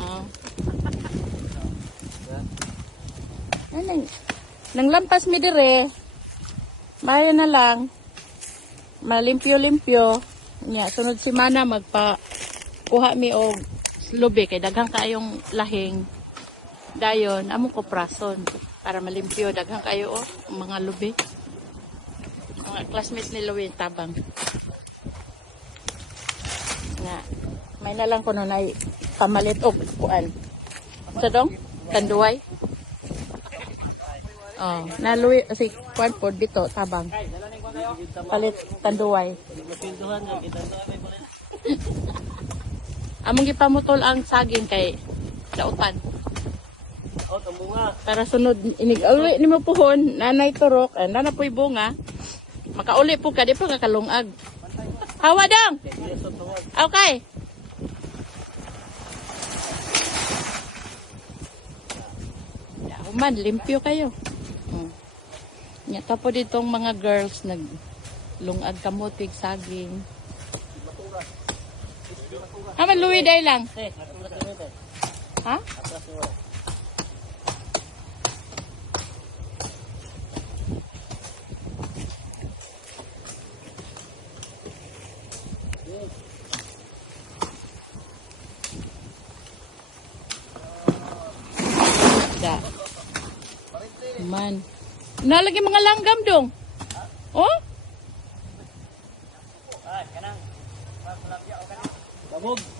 Ah. Nang lampas mi dire. Maya na lang. Malimpyo-limpyo. Nya sunod semana magpa kuha mi og lubi kay daghang kayong lahing. Dayon amo ko prason para malimpyo daghang kayo mga lubi. Mga classmates ni Louie tabang. Nga may na lang ko nun ay pamalit og kuan. Sa dong tanduay. Oh, na Louie si kuan pod dito tabang. Palit tanduay. Among gipamutol ang saging kay dautan. Para sunod inig-uli ni mo puhon, nanay turok, nana po'y bunga. Makauli po ka, di po kakalungag. Hawa dong! Okay. Man, limpyo kayo. Nyata po ditong mga girls naglungag kamutig, saging. Haman, Louie, day lang. Ha? Man. Nalagi mga langgam dong. Oh?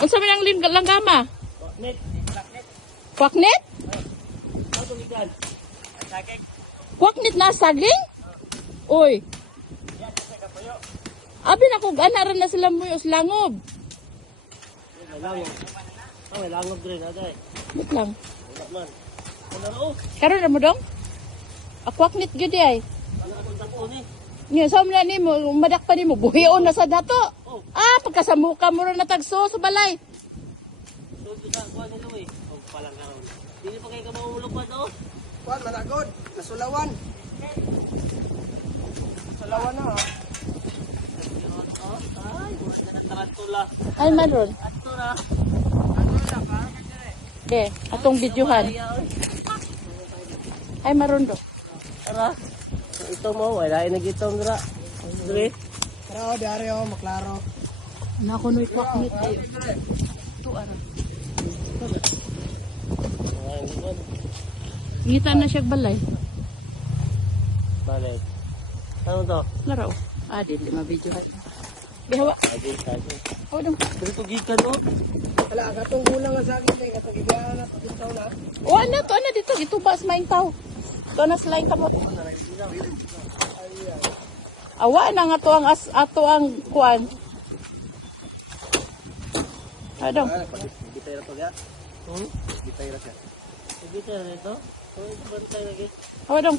Unsa man ang langgama? Kwaknet? Kwaknet na saging? Uy. Abi na kog ana ra na sila muyos langob. May langob din aday. Bit lang. Man. Karon ra mo dong? Akwaknit gyud ay. Nya sa man ni mo madak pa nimo buhion na sa dato. Ah, pagkasamuka mo ra natagso sa balay. So sa kuan ni Louie. Og palang karon. Dili pa kay ka maulog pa do. Kuan managod, nasulawan. Sulawan na ha. Ay, wala na tarantula. Ay maron. Atura. De, atong videohan. Ay maron do. Tara. Ito mo wala na gitong dira. Dire. Pero diari oh, maklaro. Na ko noy kwaknit ay. Tu ara. Ngita na siya balay. Balik. Ano to? Laro. Ah, dili ma-videohan. Bihawa. Adi tayo. Oh, dong. Dire to gikan oh. Wala katong gulang nga sa akin kay katong igana na pintaw na. Oh, ano dito gitubas maing tao. To na sila kamot. Awa na nga to ang ato ang kuan. Adong. Gitay ra to ga. Gitay ra siya. Gitay ra ito. So ito bantay lagi. Awa dong.